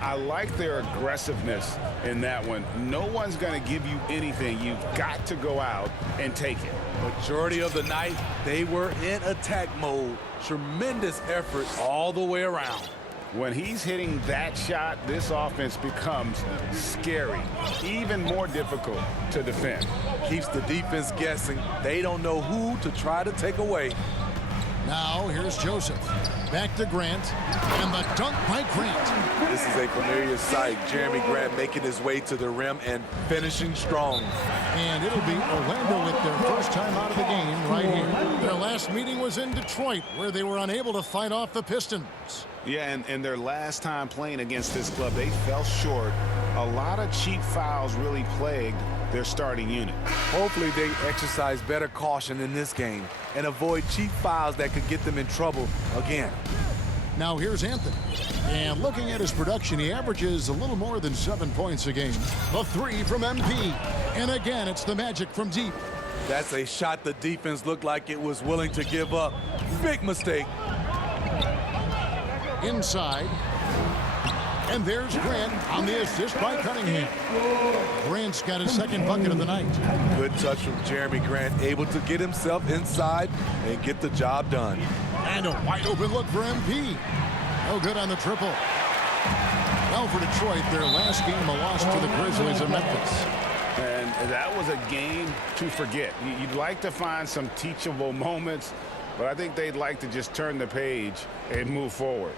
I like their aggressiveness in that one. No one's going to give you anything. You've got to go out and take it. Majority of the night, they were in attack mode. Tremendous effort all the way around. When he's hitting that shot, this offense becomes scary, even more difficult to defend. Keeps the defense guessing. They don't know who to try to take away. Now here's Joseph. Back to Grant. And the dunk by Grant. This is a familiar sight. Jeremy Grant making his way to the rim and finishing strong. And it'll be Orlando with their first time out of the game right here. Their last meeting was in Detroit, where they were unable to fight off the Pistons. Yeah, and their last time playing against this club, they fell short. A lot of cheap fouls really plagued their starting unit. Hopefully they exercise better caution in this game and avoid cheap fouls that could get them in trouble again. Now here's Anthony. And looking at his production, he averages a little more than 7 points a game. The three from MP. And again, it's the Magic from deep. That's a shot the defense looked like it was willing to give up. Big mistake. Inside. And there's Grant on the assist by Cunningham. Grant's got his second bucket of the night. Good touch from Jeremy Grant, able to get himself inside and get the job done. And a wide open look for MP. No good on the triple. Well, for Detroit, their last game a loss to the Grizzlies of Memphis. And that was a game to forget. You'd like to find some teachable moments, but I think they'd like to just turn the page and move forward.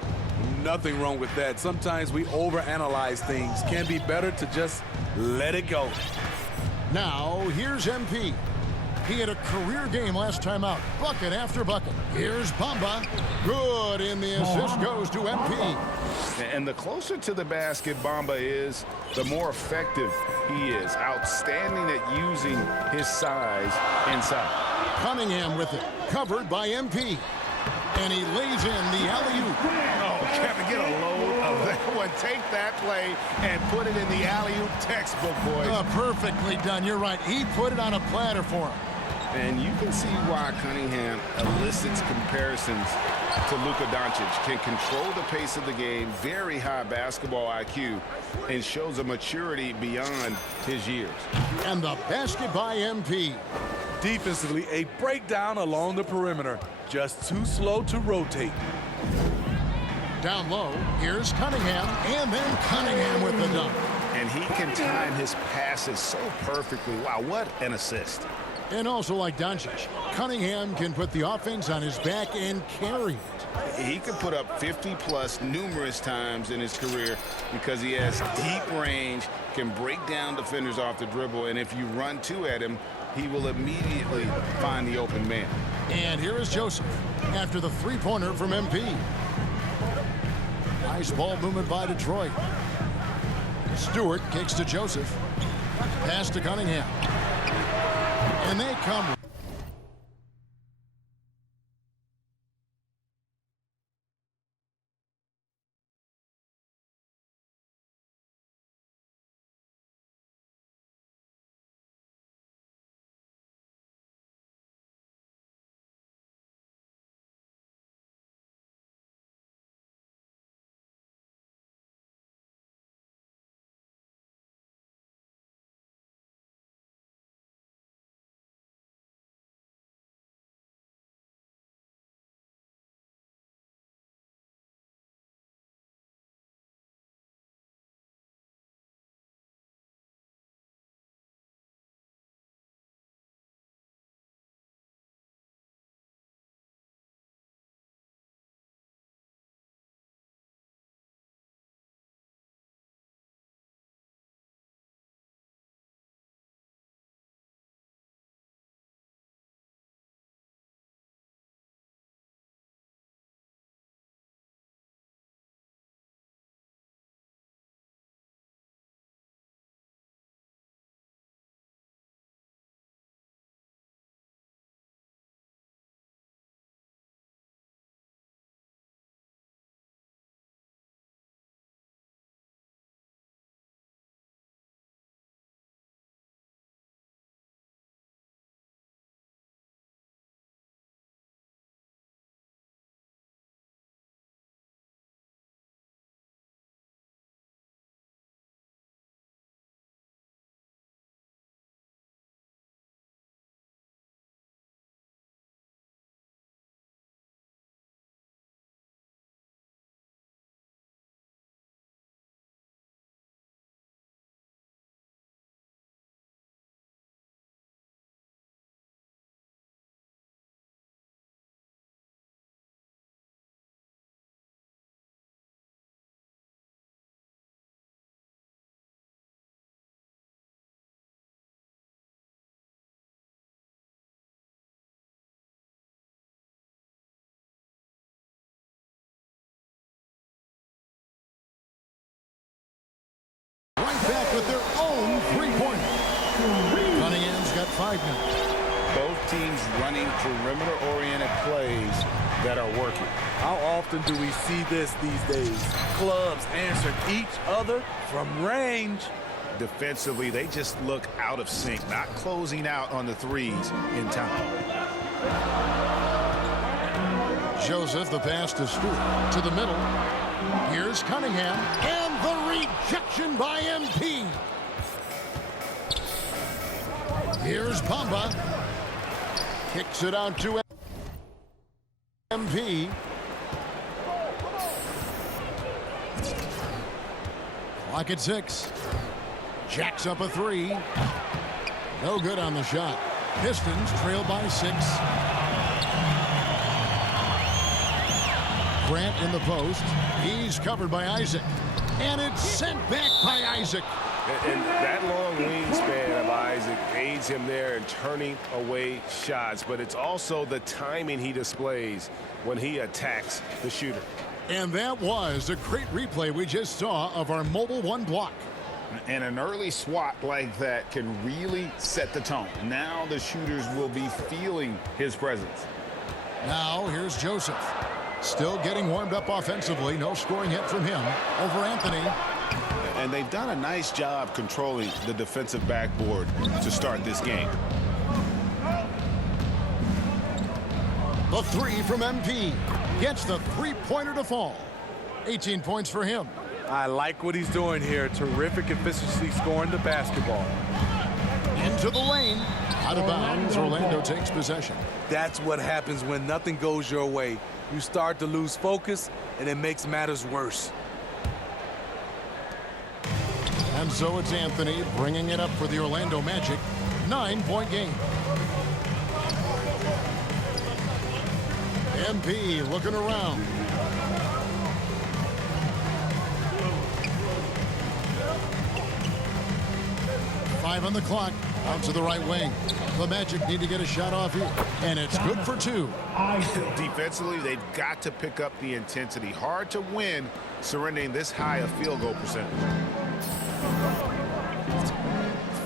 Nothing wrong with that. Sometimes we overanalyze things. Can be better to just let it go. Now, here's MP. He had a career game last time out. Bucket after bucket. Here's Bamba. Good, and the assist goes to MP. And the closer to the basket Bamba is, the more effective he is. Outstanding at using his size inside. Cunningham with it. Covered by MP. And he lays in the alley-oop. Oh, Kevin, get a load of that one. Take that play and put it in the alley-oop textbook, boys. Perfectly done. You're right. He put it on a platter for him. And you can see why Cunningham elicits comparisons to Luka Doncic. Can control the pace of the game, very high basketball IQ, and shows a maturity beyond his years. And the basket by MP. Defensively, a breakdown along the perimeter. Just too slow to rotate. Down low, here's Cunningham, and then Cunningham with the dunk. And he can time his passes so perfectly. Wow, what an assist. And also like Doncic, Cunningham can put the offense on his back and carry it. He could put up 50-plus numerous times in his career because he has deep range, can break down defenders off the dribble, and if you run two at him, he will immediately find the open man. And here is Joseph after the three-pointer from MP. Nice ball movement by Detroit. Stewart kicks to Joseph. Pass to Cunningham. And they come right back with their own three-pointer. Cunningham's got 5 now. Both teams running perimeter-oriented plays that are working. How often do we see this these days? Clubs answering each other from range. Defensively, they just look out of sync, not closing out on the threes in time. Joseph, the pass to Stewart. To the middle. Here's Cunningham. And the rejection by MP. Here's Bamba. Kicks it out to MP. Clock at 6. Jacks up a 3. No good on the shot. Pistons trail by 6. Grant in the post. He's covered by Isaac. And it's sent back by Isaac. And that long wingspan of Isaac aids him there in turning away shots. But it's also the timing he displays when he attacks the shooter. And that was a great replay we just saw of our Mobile One block. And an early swat like that can really set the tone. Now the shooters will be feeling his presence. Now here's Joseph. Still getting warmed up offensively. No scoring hit from him. Over Anthony. And they've done a nice job controlling the defensive backboard to start this game. The 3 from MP. Gets the three-pointer to fall. 18 points for him. I like what he's doing here. Terrific efficiency scoring the basketball. Into the lane. Out of bounds. Orlando takes possession. That's what happens when nothing goes your way. You start to lose focus, and it makes matters worse. And so it's Anthony bringing it up for the Orlando Magic. 9-point game. MP looking around. Five on the clock. Out to the right wing. The Magic need to get a shot off here. And it's good for 2. Defensively, they've got to pick up the intensity. Hard to win surrendering this high a field goal percentage.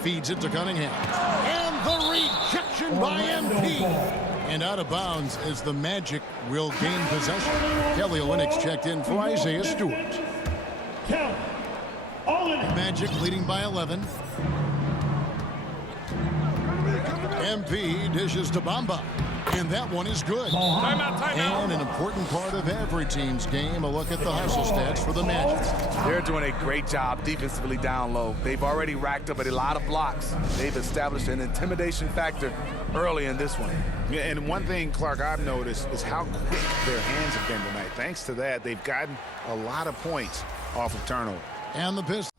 Feeds it to Cunningham. And the rejection by MP. And out of bounds as the Magic will gain possession. Kelly Olynyk checked in for Isaiah Stewart. Magic leading by 11. MP dishes to Bamba. And that one is good. Timeout. And an important part of every team's game, a look at the hustle stats for the Magic. They're doing a great job defensively down low. They've already racked up a lot of blocks. They've established an intimidation factor early in this one. Yeah, and one thing, Clark, I've noticed is how quick their hands have been tonight. Thanks to that, they've gotten a lot of points off of turnover. And the Pistons.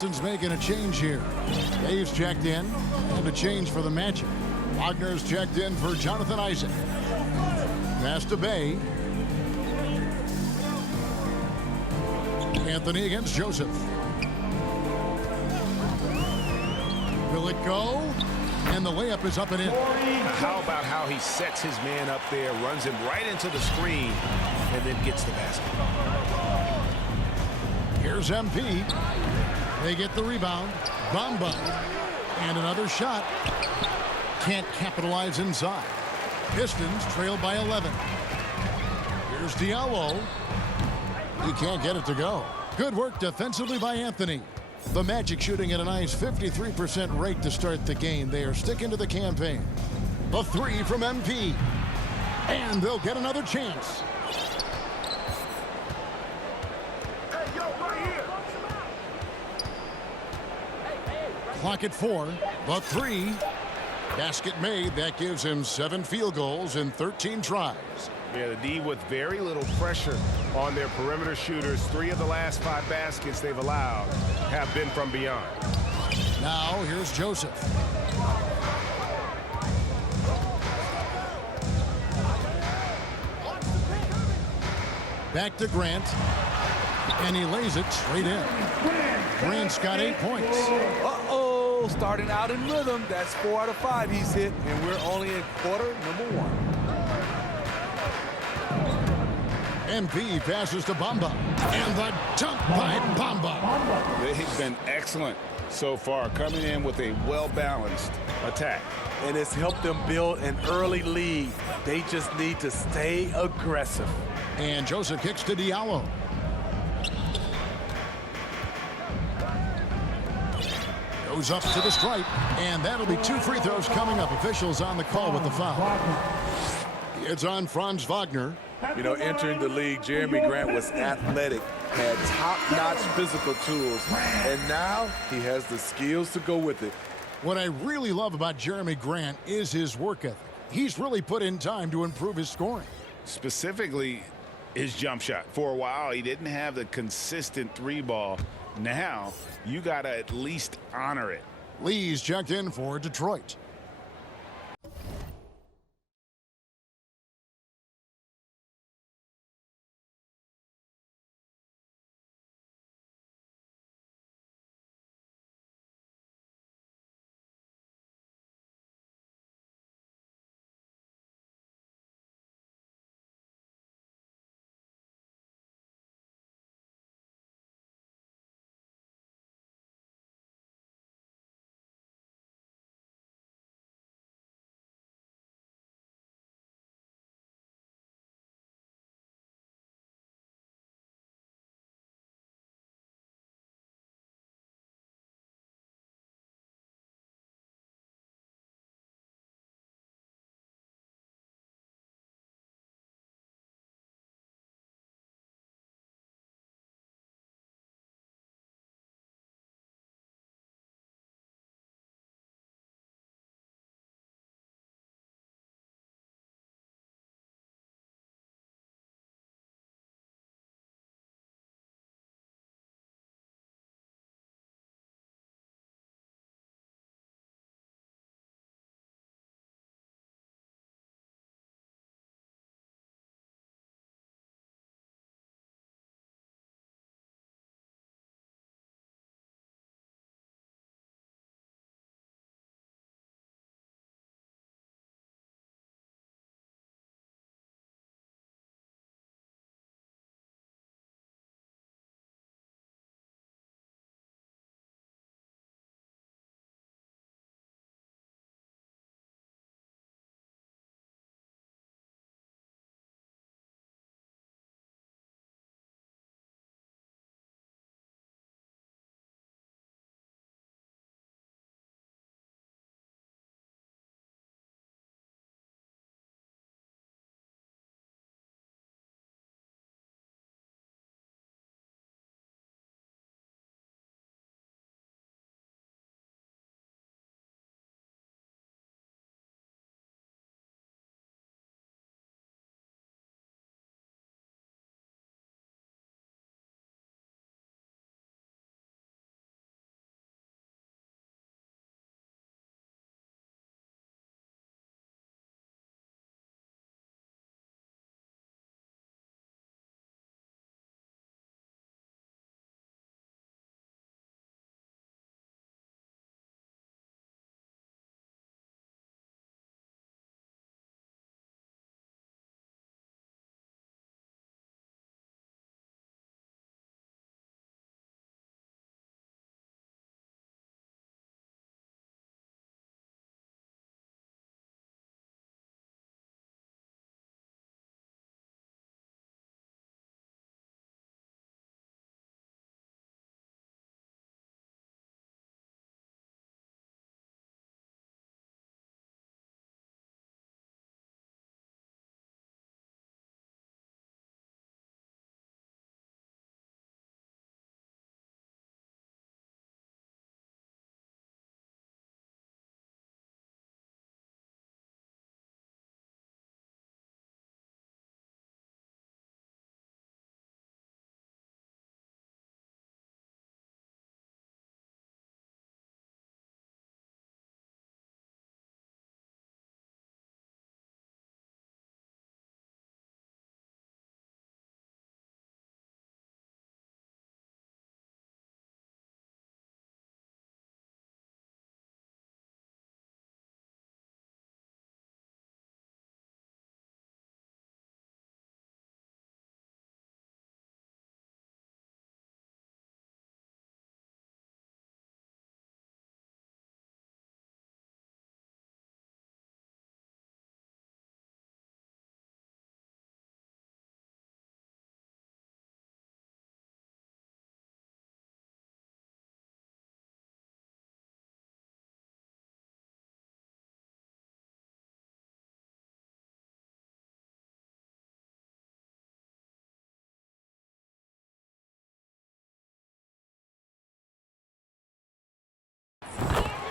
Houston's making a change here. Dave's checked in, and a change for the Magic. Wagner's checked in for Jonathan Isaac. Pass to Bay. Anthony against Joseph. Will it go? And the layup is up and in. How about how he sets his man up there, runs him right into the screen, and then gets the basket. Here's MP. They get the rebound. Bamba. And another shot. Can't capitalize inside. Pistons trail by 11. Here's Diallo. He can't get it to go. Good work defensively by Anthony. The Magic shooting at a nice 53% rate to start the game. They are sticking to the campaign. A three from MP. And they'll get another chance. Clock at 4. The three. Basket made. That gives him 7 field goals in 13 tries. Yeah, the D with very little pressure on their perimeter shooters. 3 of the last 5 baskets they've allowed have been from beyond. Now here's Joseph. Back to Grant. And he lays it straight in. Grant's got 8 points. Uh-oh, starting out in rhythm. That's 4 out of 5 he's hit, and we're only in quarter number 1. MP passes to Bamba. And the dunk by Bamba. They've been excellent so far, coming in with a well-balanced attack. And it's helped them build an early lead. They just need to stay aggressive. And Joseph kicks to Diallo. Goes up to the stripe. And that'll be 2 free throws coming up. Officials on the call with the foul. It's on Franz Wagner. You know, entering the league, Jeremy Grant was athletic, had top-notch physical tools, and now he has the skills to go with it. What I really love about Jeremy Grant is his work ethic. He's really put in time to improve his scoring. Specifically, his jump shot. For a while, he didn't have the consistent 3-ball. Now, you got to at least honor it. Lee's checked in for Detroit.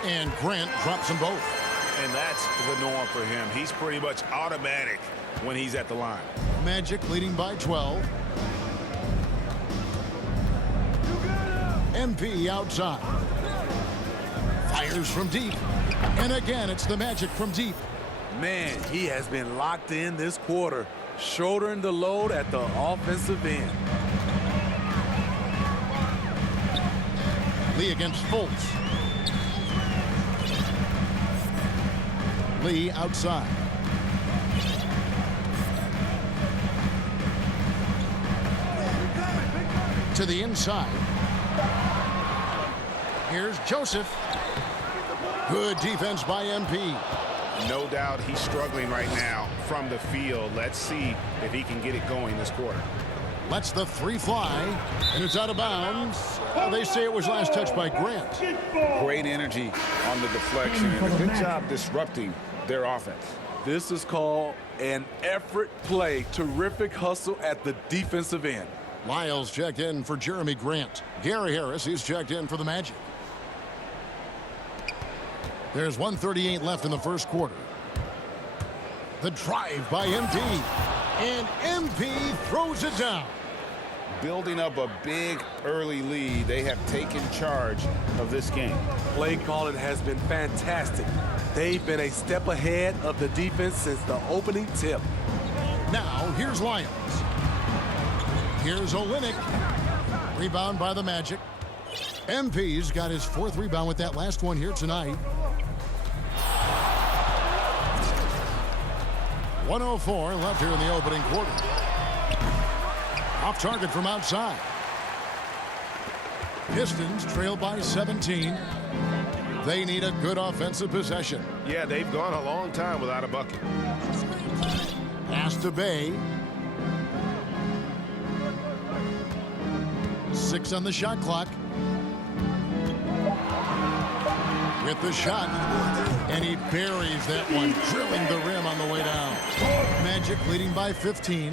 And Grant drops them both. And that's the norm for him. He's pretty much automatic when he's at the line. Magic leading by 12. MP outside. Fires from deep. And again, it's the Magic from deep. Man, he has been locked in this quarter, shouldering the load at the offensive end. Lee against Fultz. Lee outside. To the inside. Here's Joseph. Good defense by MP. No doubt he's struggling right now from the field. Let's see if he can get it going this quarter. Lets the three fly, and it's out of bounds. They say it was last touched by Grant. Great energy on the deflection and a good job disrupting their offense. This is called an effort play. Terrific hustle at the defensive end. Lyles checked in for Jeremy Grant. Gary Harris, he's checked in for the Magic. There's 1:38 left in the first quarter. The drive by MP. And MP throws it down. Building up a big early lead, they have taken charge of this game. Play calling has been fantastic. They've been a step ahead of the defense since the opening tip. Now, here's Lyons. Here's Olynyk. Rebound by the Magic. MP's got his fourth rebound with that last one here tonight. 1:04 left here in the opening quarter. Off target from outside. Pistons trail by 17. They need a good offensive possession. Yeah, they've gone a long time without a bucket. Pass to Bay. 6 on the shot clock. With the shot, and he buries that one, drilling the rim on the way down. Magic leading by 15.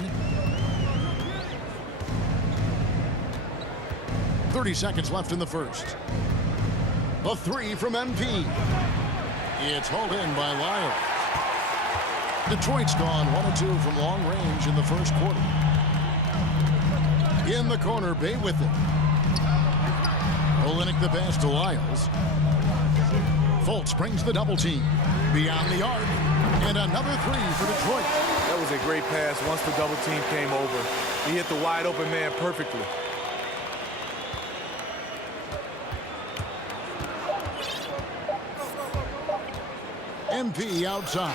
30 seconds left in the first. A three from MP. It's hauled in by Lyles. Detroit's gone 1 of 2 from long range in the first quarter. In the corner, Bay with it. Olynyk the pass to Lyles. Fultz brings the double team. Beyond the arc. And another three for Detroit. That was a great pass once the double team came over. He hit the wide open man perfectly. MP outside.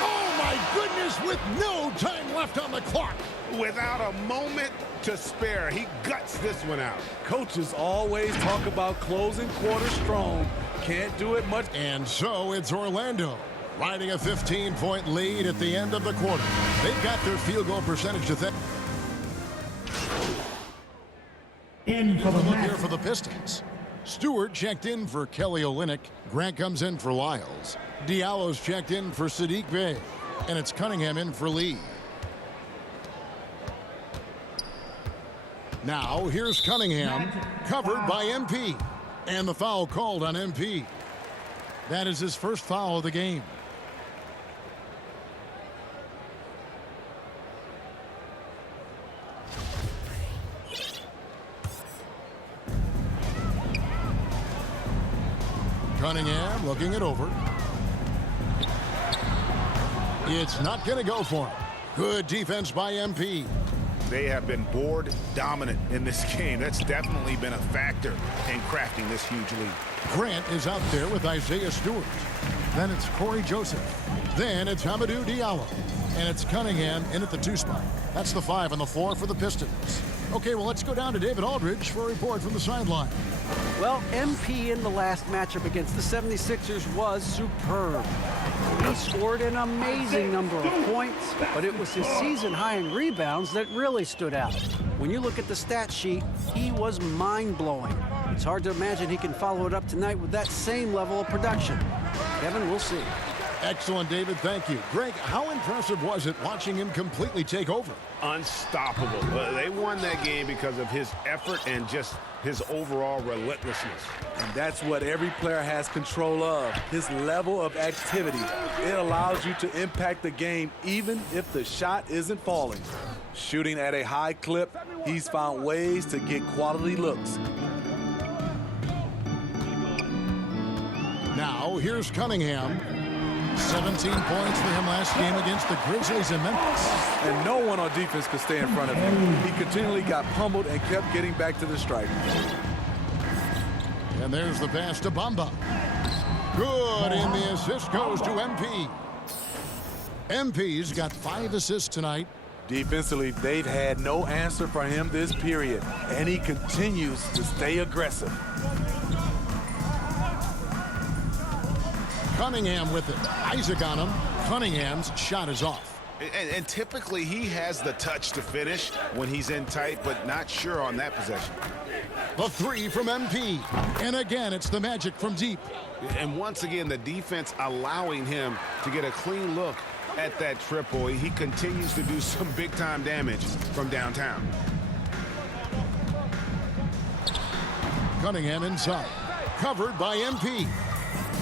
Oh my goodness, with no time left on the clock. Without a moment to spare, he guts this one out. Coaches always talk about closing quarters strong. Can't do it much. And so it's Orlando riding a 15-point lead at the end of the quarter. They've got their field goal percentage to think. In for the Look Magic. here for the Pistons. Stewart checked in for Kelly Olynyk. Grant comes in for Lyles. Diallo's checked in for Saddiq Bey. And it's Cunningham in for Lee. Now here's Cunningham, covered by MP. And the foul called on MP. That is his first foul of the game. Cunningham looking it over. It's not going to go for him. Good defense by MP. They have been board dominant in this game. That's definitely been a factor in crafting this huge lead. Grant is out there with Isaiah Stewart. Then it's Corey Joseph. Then it's Hamidou Diallo. And it's Cunningham in at the 2 spot. That's the 5 on the floor for the Pistons. Okay, well, let's go down to David Aldridge for a report from the sideline. Well, MP in the last matchup against the 76ers was superb. He scored an amazing number of points, but it was his season high in rebounds that really stood out. When you look at the stat sheet, he was mind-blowing. It's hard to imagine he can follow it up tonight with that same level of production. Kevin, we'll see. Excellent, David. Thank you. Greg, how impressive was it watching him completely take over? Unstoppable. They won that game because of his effort and just his overall relentlessness. And that's what every player has control of, his level of activity. It allows you to impact the game even if the shot isn't falling. Shooting at a high clip, he's found ways to get quality looks. Now, here's Cunningham. 17 points for him last game against the Grizzlies in Memphis. And no one on defense could stay in front of him. He continually got pummeled and kept getting back to the stripe. And there's the pass to Bamba. Good, and the assist goes to MP. MP's got 5 assists tonight. Defensively, they've had no answer for him this period, and he continues to stay aggressive. Cunningham with it. Isaac on him. Cunningham's shot is off. And typically he has the touch to finish when he's in tight, but not sure on that possession. The 3 from MP. And again, it's the Magic from deep. And once again, the defense allowing him to get a clean look at that triple. He continues to do some big-time damage from downtown. Cunningham inside. Covered by MP.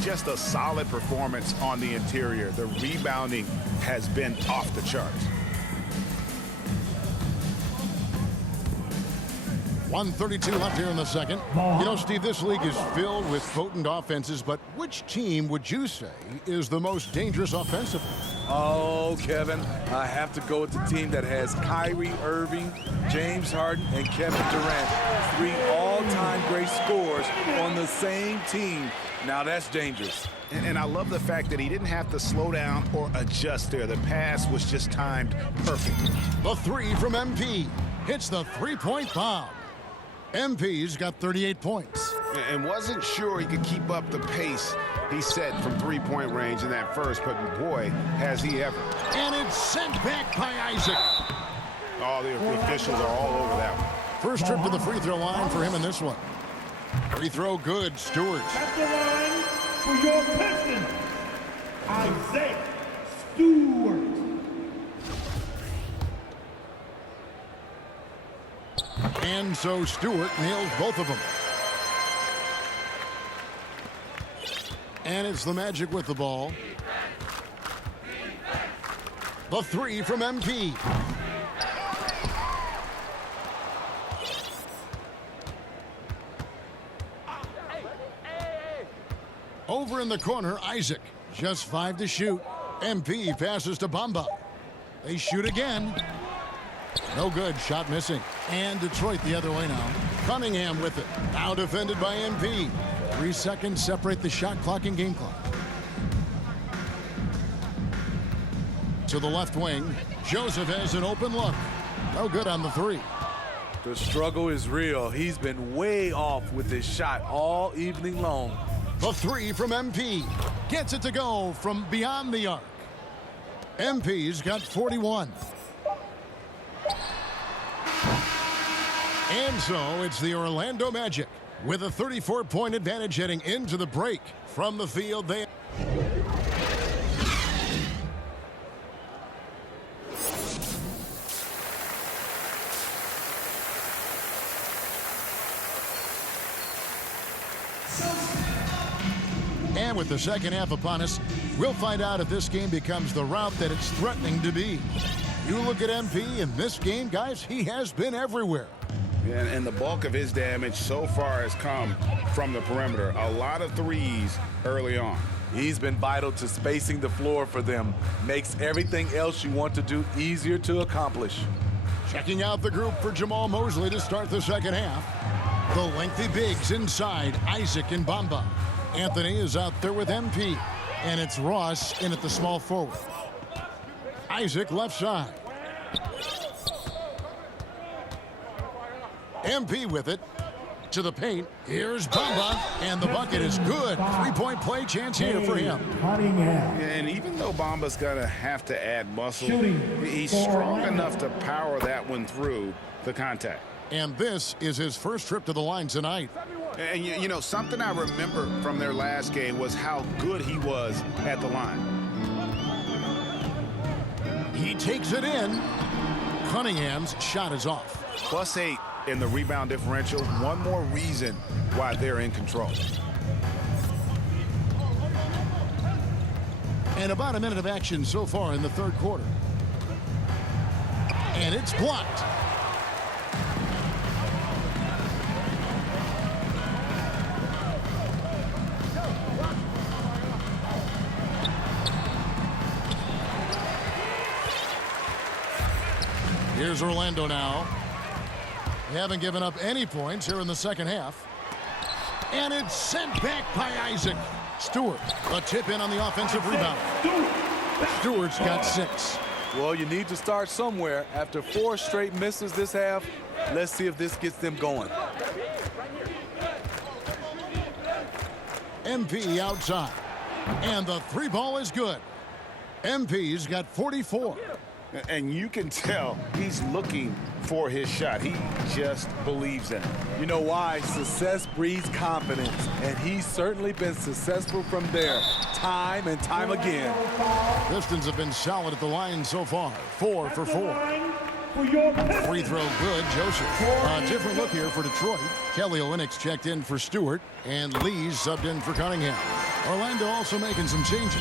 Just a solid performance on the interior. The rebounding has been off the charts. 1:32 left here in the second. You know, Steve, this league is filled with potent offenses, but which team would you say is the most dangerous offensively? Oh, Kevin, I have to go with the team that has Kyrie Irving, James Harden, and Kevin Durant. 3 all-time great scorers on the same team. Now that's dangerous. And I love the fact that he didn't have to slow down or adjust there. The pass was just timed perfectly. The 3 from MP. Hits the three-point bomb. MP's got 38 points. And wasn't sure he could keep up the pace he set from three-point range in that first, but boy, has he ever. And it's sent back by Isaac. Oh, the officials are all over that one. First trip to the free throw line for him in this one. Free throw good, Stewart. At the line for your Pistons, Isaiah Stewart. And so Stewart nails both of them. And it's the Magic with the ball. The 3 from MP. Over in the corner, Isaac. Just 5 to shoot. MP passes to Bamba. They shoot again. No good. Shot missing. And Detroit the other way now. Cunningham with it. Now defended by MP. 3 seconds separate the shot clock and game clock. To the left wing. Joseph has an open look. No good on the 3. The struggle is real. He's been way off with his shot all evening long. The 3 from MP. Gets it to go from beyond the arc. MP's got 41. And so it's the Orlando Magic with a 34-point advantage heading into the break. From the field, they... And with the second half upon us, we'll find out if this game becomes the route that it's threatening to be. You look at MP in this game, guys, he has been everywhere. And the bulk of his damage so far has come from the perimeter. A lot of threes early on. He's been vital to spacing the floor for them. Makes everything else you want to do easier to accomplish. Checking out the group for Jamal Mosley to start the second half. The lengthy bigs inside, Isaac and Bamba. Anthony is out there with MP. And it's Ross in at the small forward. Isaac left side. MP with it. To the paint. Here's Bamba. And the bucket is good. 3-point play chance here for him. Cunningham. And even though Bamba's going to have to add muscle, Shooting he's for strong Orlando. enough to power that one through the contact. And this is his first trip to the line tonight. And you know, something I remember from their last game was how good he was at the line. He takes it in. Cunningham's shot is off. +8 in the rebound differential. One more reason why they're in control. And about a minute of action so far in the third quarter. And it's blocked. Here's Orlando now. They haven't given up any points here in the second half. And it's sent back by Isaac. Stewart, a tip in on the offensive rebound. Stewart's got 6. Well, you need to start somewhere. After 4 straight misses this half, let's see if this gets them going. MP outside. And the 3 ball is good. MP's got 44. And you can tell he's looking for his shot. He just believes in it. You know why? Success breeds confidence, and he's certainly been successful from there time and time again. Pistons have been solid at the line so far. 4 for 4. Free throw good, Joseph. A different look here for Detroit. Kelly Olynyk checked in for Stewart, and Lee's subbed in for Cunningham. Orlando also making some changes.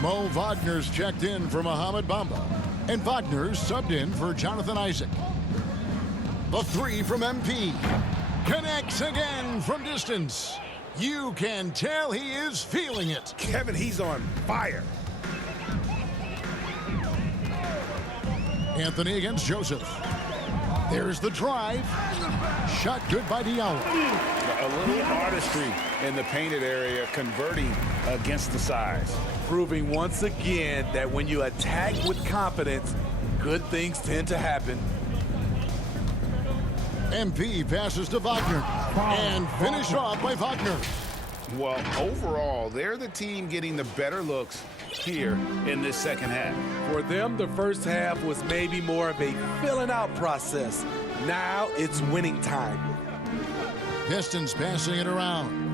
Mo Wagner's checked in for Mohamed Bamba, and Wagner's subbed in for Jonathan Isaac. The 3 from MP. Connects again from distance. You can tell he is feeling it. Kevin, he's on fire. Anthony against Joseph. There's the drive. Shot good by Diallo. A little artistry in the painted area, converting against the size. Proving once again that when you attack with confidence, good things tend to happen. MP passes to Wagner. And finished off by Wagner. Well, overall, they're the team getting the better looks here in this second half. For them, the first half was maybe more of a filling out process. Now it's winning time. Pistons passing it around.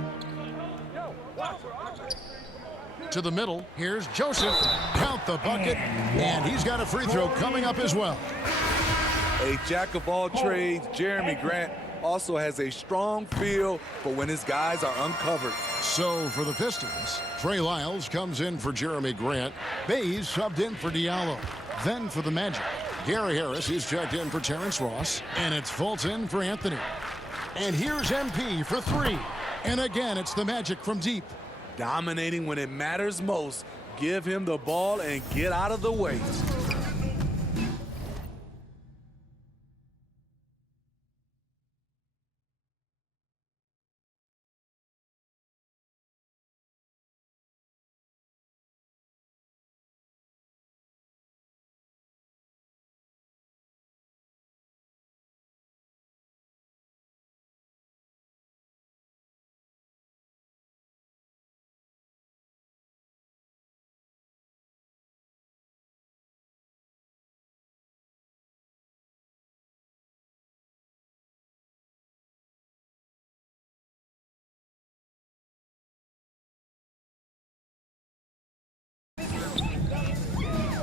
To the middle. Here's Joseph. Count the bucket. And he's got a free throw coming up as well. A jack of all trades, Jeremy Grant also has a strong feel for when his guys are uncovered. So for the Pistons, Trey Lyles comes in for Jeremy Grant. Bays subbed in for Diallo. Then for the Magic, Gary Harris is checked in for Terrence Ross. And it's Fulton for Anthony. And here's MP for 3. And again, it's the Magic from deep. Dominating when it matters most. Give him the ball and get out of the way.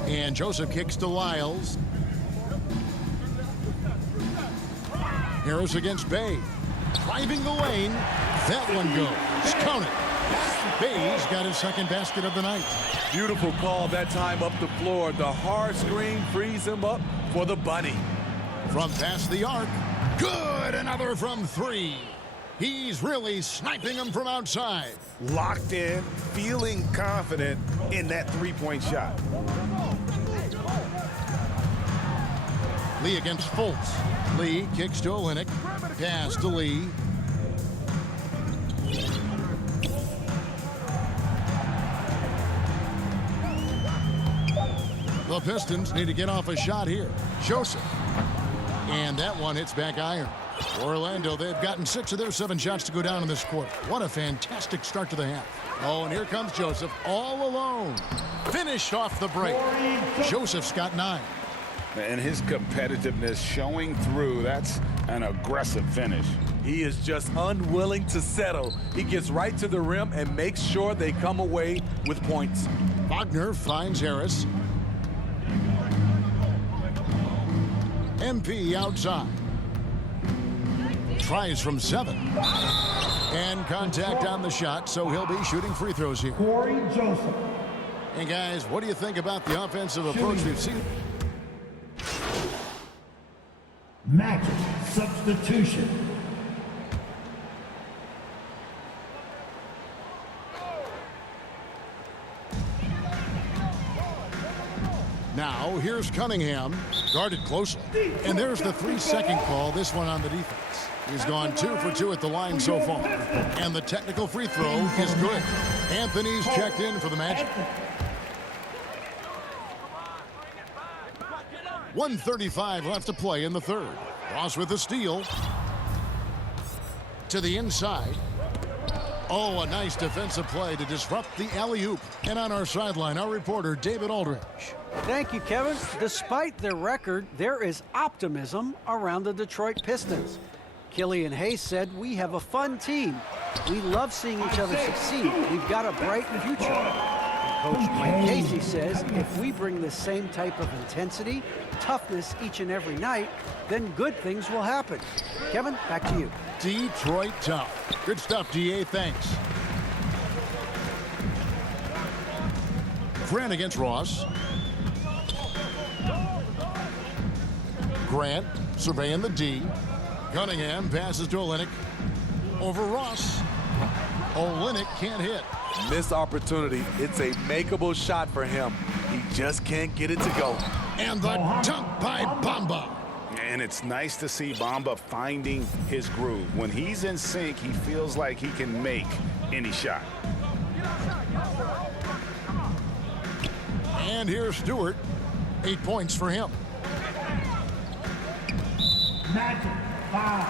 And Joseph kicks to Lyles. Harris against Bay. Driving the lane. That one goes. Count it. Bay's got his second basket of the night. Beautiful call that time up the floor. The hard screen frees him up for the bunny. From past the arc. Good. Another from 3. He's really sniping them from outside. Locked in, feeling confident in that three-point shot. Lee against Fultz. Lee kicks to Olynyk. Pass to Lee. The Pistons need to get off a shot here. Joseph. And that one hits back iron. Orlando, they've gotten 6 of their 7 shots to go down in this quarter. What a fantastic start to the half. Oh, and here comes Joseph all alone. Finished off the break. Joseph's got 9. And his competitiveness showing through. That's an aggressive finish. He is just unwilling to settle. He gets right to the rim and makes sure they come away with points. Wagner finds Harris. MP outside. Tries from 7. And contact on the shot, so he'll be shooting free throws here. Corey Joseph. And guys, what do you think about the offensive approach we've seen? Magic substitution. Now, here's Cunningham, guarded closely. And there's the 3-second call, this one on the defense. He's gone 2 for 2 at the line so far. And the technical free throw is good. Anthony's checked in for the Magic. 1:35 left to play in the third. Ross with the steal. To the inside. Oh, a nice defensive play to disrupt the alley-oop. And on our sideline, our reporter, David Aldridge. Thank you, Kevin. Despite their record, there is optimism around the Detroit Pistons. Killian Hayes said, "We have a fun team. We love seeing each other succeed. We've got a bright future." And Coach Mike Casey says, "If we bring the same type of intensity, toughness each and every night, then good things will happen." Kevin, back to you. Detroit tough. Good stuff, DA. Thanks. Grant against Ross. Grant surveying the D. Cunningham passes to Olynyk. Over Ross. Olynyk can't hit. Missed opportunity. It's a makeable shot for him. He just can't get it to go. And the dunk by Bamba. And it's nice to see Bamba finding his groove. When he's in sync, he feels like he can make any shot. And here's Stewart. 8 points for him. Magic 5.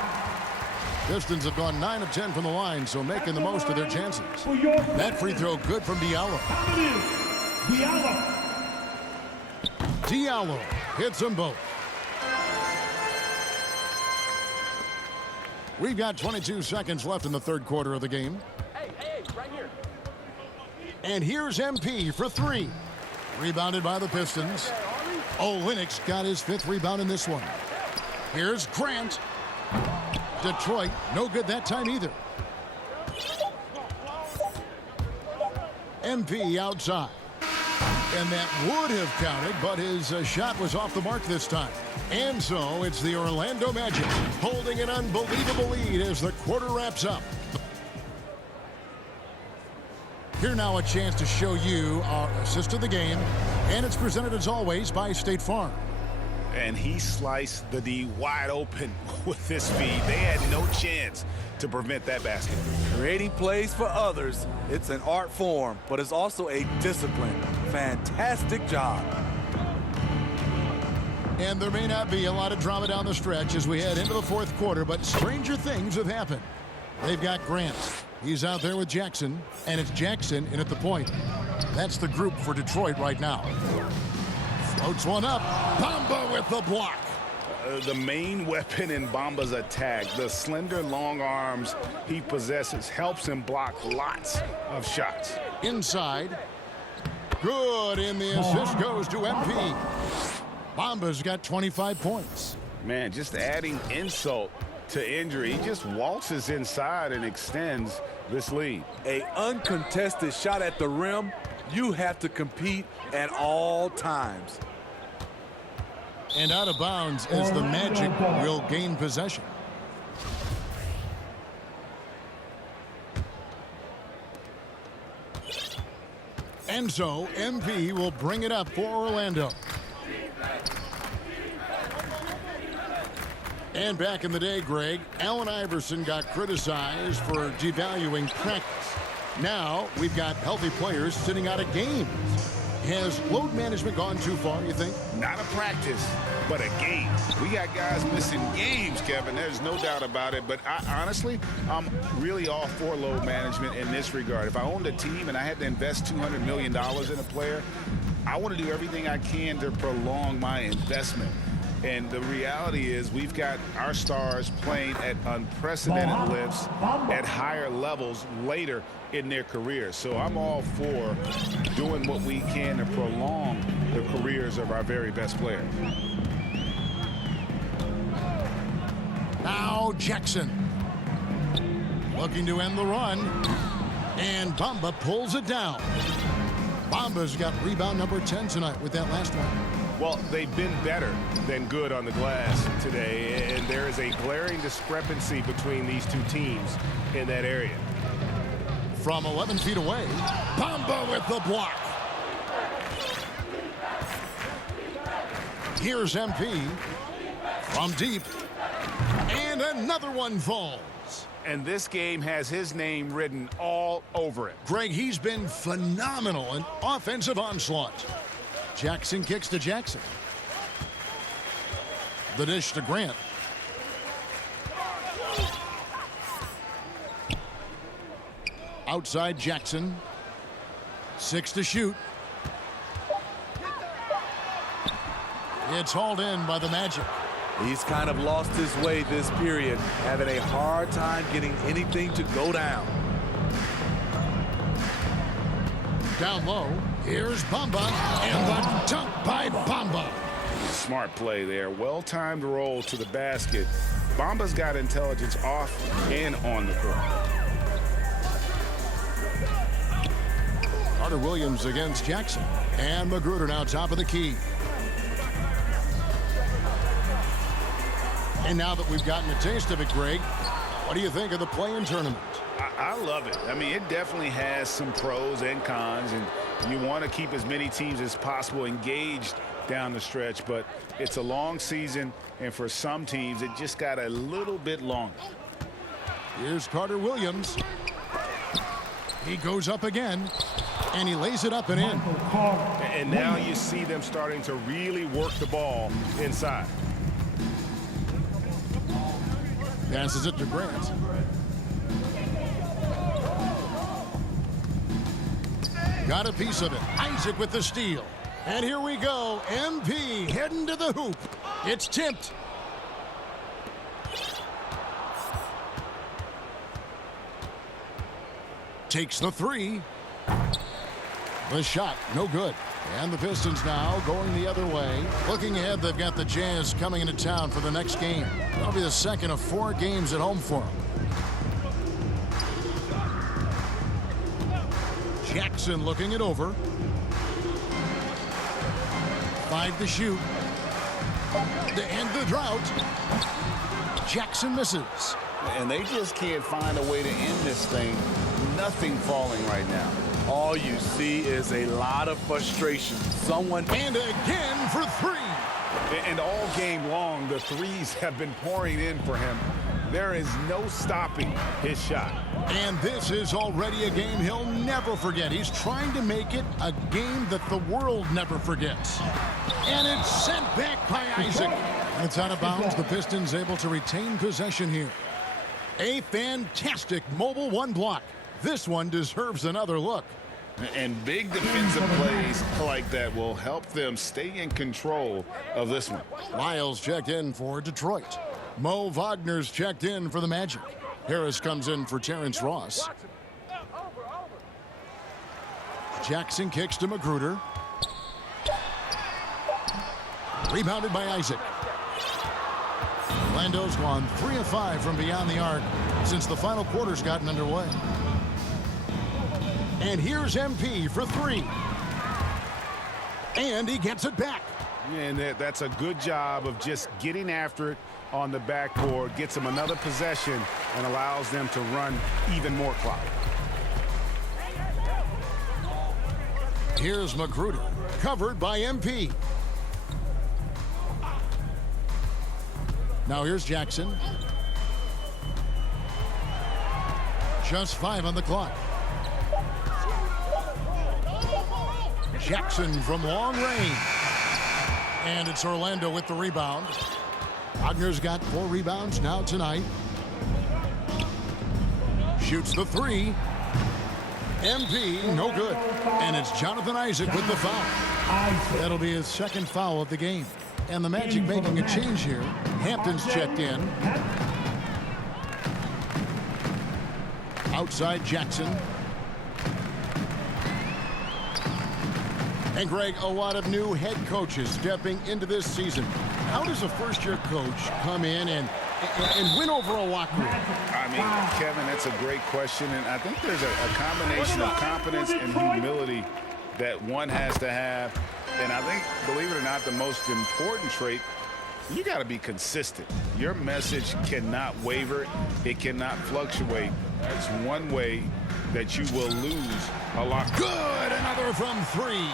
Pistons have gone 9 of 10 from the line, so making the most of their chances. For your That free throw good from Diallo. Diallo. Diallo hits them both. We've got 22 seconds left in the third quarter of the game. Hey, right here. And here's MP for 3. Rebounded by the Pistons. Olynyk's got his 5th rebound in this one. Here's Grant. Detroit, no good that time either. MP outside. And that would have counted, but his shot was off the mark this time. And so it's the Orlando Magic holding an unbelievable lead as the quarter wraps up. Here now a chance to show you our assist of the game. And it's presented as always by State Farm. And he sliced the D wide open with this feed. They had no chance to prevent that basket. Creating plays for others, it's an art form, but it's also a discipline. Fantastic job. And there may not be a lot of drama down the stretch as we head into the fourth quarter, but stranger things have happened. They've got Grant. He's out there with Jackson, and it's Jackson in at the point. That's the group for Detroit right now. Floats one up. Bamba with the block. The main weapon in Bamba's attack, the slender long arms he possesses, helps him block lots of shots. Inside. Good, and the assist goes to MP. Bamba's got 25 points. Man, just adding insult to injury. He just waltzes inside and extends this lead. An uncontested shot at the rim, you have to compete at all times. And out of bounds as the Magic will gain possession. And so MP will bring it up for Orlando. And back in the day, Greg, Allen Iverson got criticized for devaluing practice. Now we've got healthy players sitting out of games. Has load management gone too far, you think? Not a practice, but a game. We got guys missing games, Kevin. There's no doubt about it. But honestly, I'm really all for load management in this regard. If I owned a team and I had to invest $200 million in a player, I want to do everything I can to prolong my investment. And the reality is we've got our stars playing at unprecedented lifts at higher levels later in their careers. So I'm all for doing what we can to prolong the careers of our very best players. Now Jackson. Looking to end the run. And Bamba pulls it down. Bamba's got rebound number 10 tonight with that last one. Well, they've been better than good on the glass today, and there is a glaring discrepancy between these two teams in that area. From 11 feet away, Bamba with the block. Here's MP from deep, and another one falls. And this game has his name written all over it. Greg, he's been phenomenal in offensive onslaught. Jackson kicks to Jackson. The dish to Grant. Outside Jackson. 6 to shoot. It's hauled in by the Magic. He's kind of lost his way this period, having a hard time getting anything to go down. Down low, here's Bamba, and the dunk by Bamba. Smart play there. Well-timed roll to the basket. Bamba's got intelligence off and on the court. Carter Williams against Jackson. And Magruder now top of the key. And now that we've gotten a taste of it, Greg, what do you think of the play-in tournament? I love it. I mean, it definitely has some pros and cons, and you want to keep as many teams as possible engaged down the stretch, but it's a long season, and for some teams, it just got a little bit longer. Here's Carter Williams. He goes up again, and he lays it up and in. And now you see them starting to really work the ball inside. Passes it to Grant. Got a piece of it. Isaac with the steal. And here we go. MP heading to the hoop. It's tipped. Takes the three. The shot, no good. And the Pistons now going the other way. Looking ahead, they've got the Jazz coming into town for the next game. That'll be the second of 4 games at home for them. Jackson looking it over. 5 to shoot. To end the drought. Jackson misses. And they just can't find a way to end this thing. Nothing falling right now. All you see is a lot of frustration. Someone... And again for 3. And all game long, the threes have been pouring in for him. There is no stopping his shot. And this is already a game he'll never forget. He's trying to make it a game that the world never forgets. And it's sent back by Isaac. It's out of bounds. The Pistons able to retain possession here. A fantastic mobile 1 block. This one deserves another look. And big defensive plays like that will help them stay in control of this one. Lyles checked in for Detroit. Mo Wagner's checked in for the Magic. Harris comes in for Terrence Ross. Jackson kicks to Magruder. Rebounded by Isaac. Orlando's gone 3 of 5 from beyond the arc since the final quarter's gotten underway. And here's MP for 3. And he gets it back. And that's a good job of just getting after it on the backboard. Gets them another possession and allows them to run even more clock. Here's Magruder, covered by MP. Now here's Jackson. Just 5 on the clock. Jackson from long range. And it's Orlando with the rebound. Wagner's got 4 rebounds now tonight. Shoots the 3. MP, no good. And it's Jonathan Isaac with the foul. That'll be his 2nd foul of the game. And the Magic making a change here. Hampton's checked in. Outside Jackson. And Greg, a lot of new head coaches stepping into this season. How does a first-year coach come in and and win over a walk through? I mean, Kevin, that's a great question, and I think there's a combination of confidence and humility that one has to have. And I think, believe it or not, the most important trait, you got to be consistent. Your message cannot waver. It cannot fluctuate. That's one way that you will lose a lot. Good, another from three.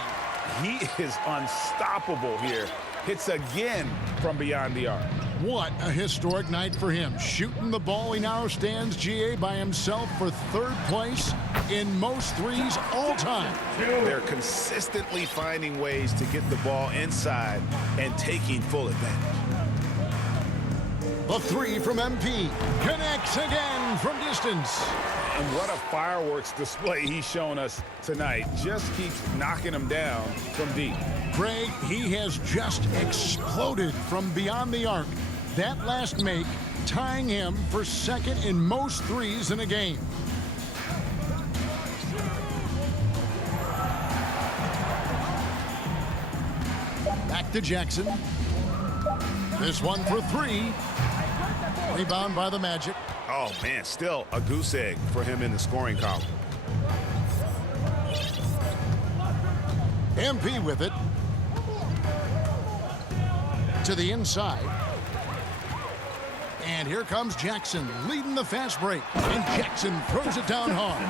He is unstoppable here. Hits again from beyond the arc. What a historic night for him. Shooting the ball, he now stands, GA, by himself for third place in most threes all time. They're consistently finding ways to get the ball inside and taking full advantage. The three from MP connects again from distance. And what a fireworks display he's shown us tonight. Just keeps knocking them down from deep. Greg, he has just exploded from beyond the arc. That last make tying him for second in most threes in a game. Back to Jackson. This one for three. Rebound by the Magic. Oh, man, still a goose egg for him in the scoring column. MP with it. To the inside. And here comes Jackson leading the fast break. And Jackson throws it down hard.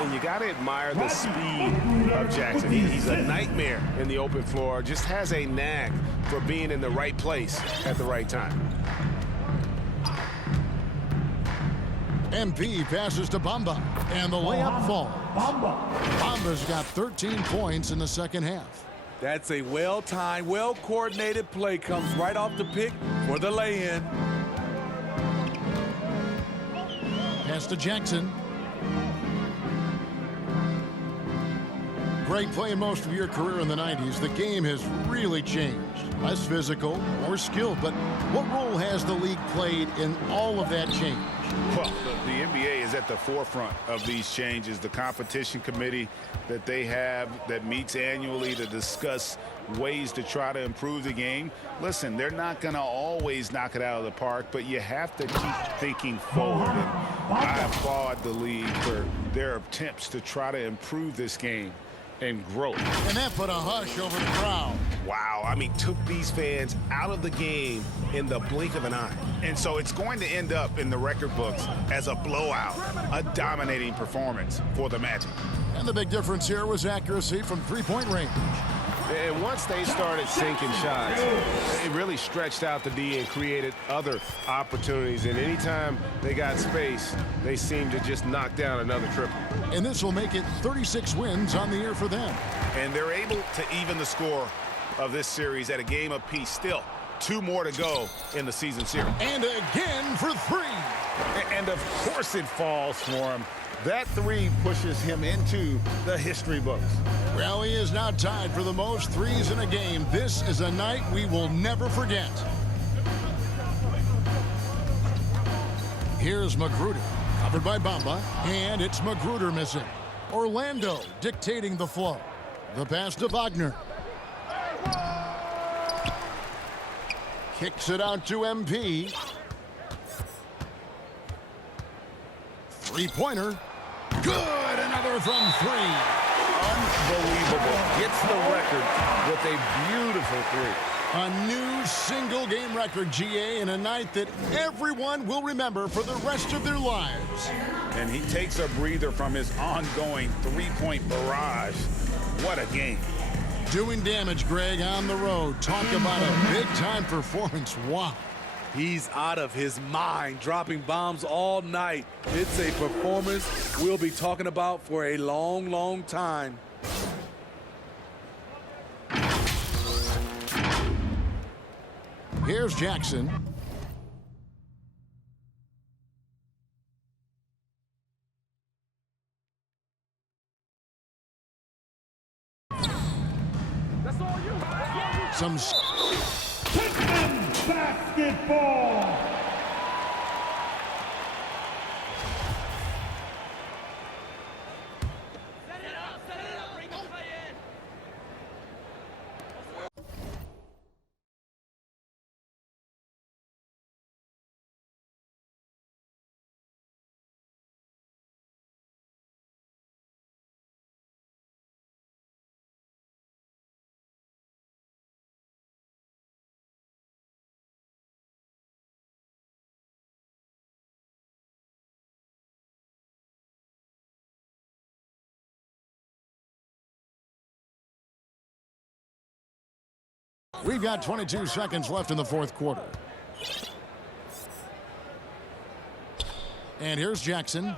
And you got to admire the speed of Jackson. He's a nightmare in the open floor. Just has a knack for being in the right place at the right time. MP passes to Bamba, and the layup falls. Bamba's got 13 points in the second half. That's a well-timed, well-coordinated play. Comes right off the pick for the lay-in. Pass to Jackson. Greg, playing most of your career in the 90s, the game has really changed. Less physical, more skilled, but what role has the league played in all of that change? Well, the NBA is at the forefront of these changes. The competition committee that they have that meets annually to discuss ways to try to improve the game. Listen, they're not going to always knock it out of the park, but you have to keep thinking forward. And I applaud the league for their attempts to try to improve this game and grow. And that put a hush over the crowd. Wow, I mean, took these fans out of the game in the blink of an eye. And so it's going to end up in the record books as a blowout, a dominating performance for the Magic. And the big difference here was accuracy from three-point range. And once they started sinking shots, it really stretched out the D and created other opportunities. And anytime they got space, they seemed to just knock down another triple. And this will make it 36 wins on the year for them. And they're able to even the score of this series at a game apiece. Still, 2 more to go in the season series. And again for three. And of course it falls for him. That three pushes him into the history books. Well, he is now tied for the most threes in a game. This is a night we will never forget. Here's Magruder, covered by Bamba, and it's Magruder missing. Orlando dictating the flow. The pass to Wagner. Kicks it out to MP. Three-pointer. Good, another from three. Unbelievable. Gets the record with a beautiful three. A new single-game record, GA, in a night that everyone will remember for the rest of their lives. And he takes a breather from his ongoing three-point barrage. What a game. Doing damage, Greg, on the road. Talk about a big-time performance. Wow. He's out of his mind, dropping bombs all night. It's a performance we'll be talking about for a long, long time. Here's Jackson. Some Pistons basketball. We've got 22 seconds left in the fourth quarter. And here's Jackson.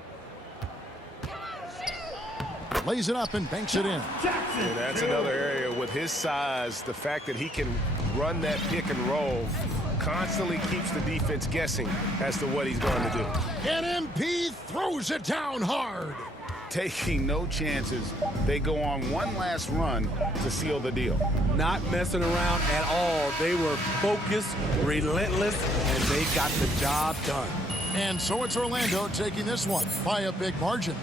Lays it up and banks it in. Yeah, that's another area with his size. The fact that he can run that pick and roll constantly keeps the defense guessing as to what he's going to do. And MP throws it down hard. Taking no chances. They go on one last run to seal the deal. Not messing around at all. They were focused, relentless, and they got the job done. And so it's Orlando taking this one by a big margin.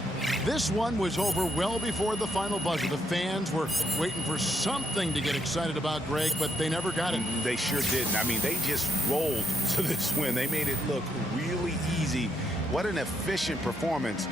This one was over well before the final buzzer. The fans were waiting for something to get excited about, Greg, but they never got it. They sure didn't. I mean, they just rolled to this win. They made it look really easy. What an efficient performance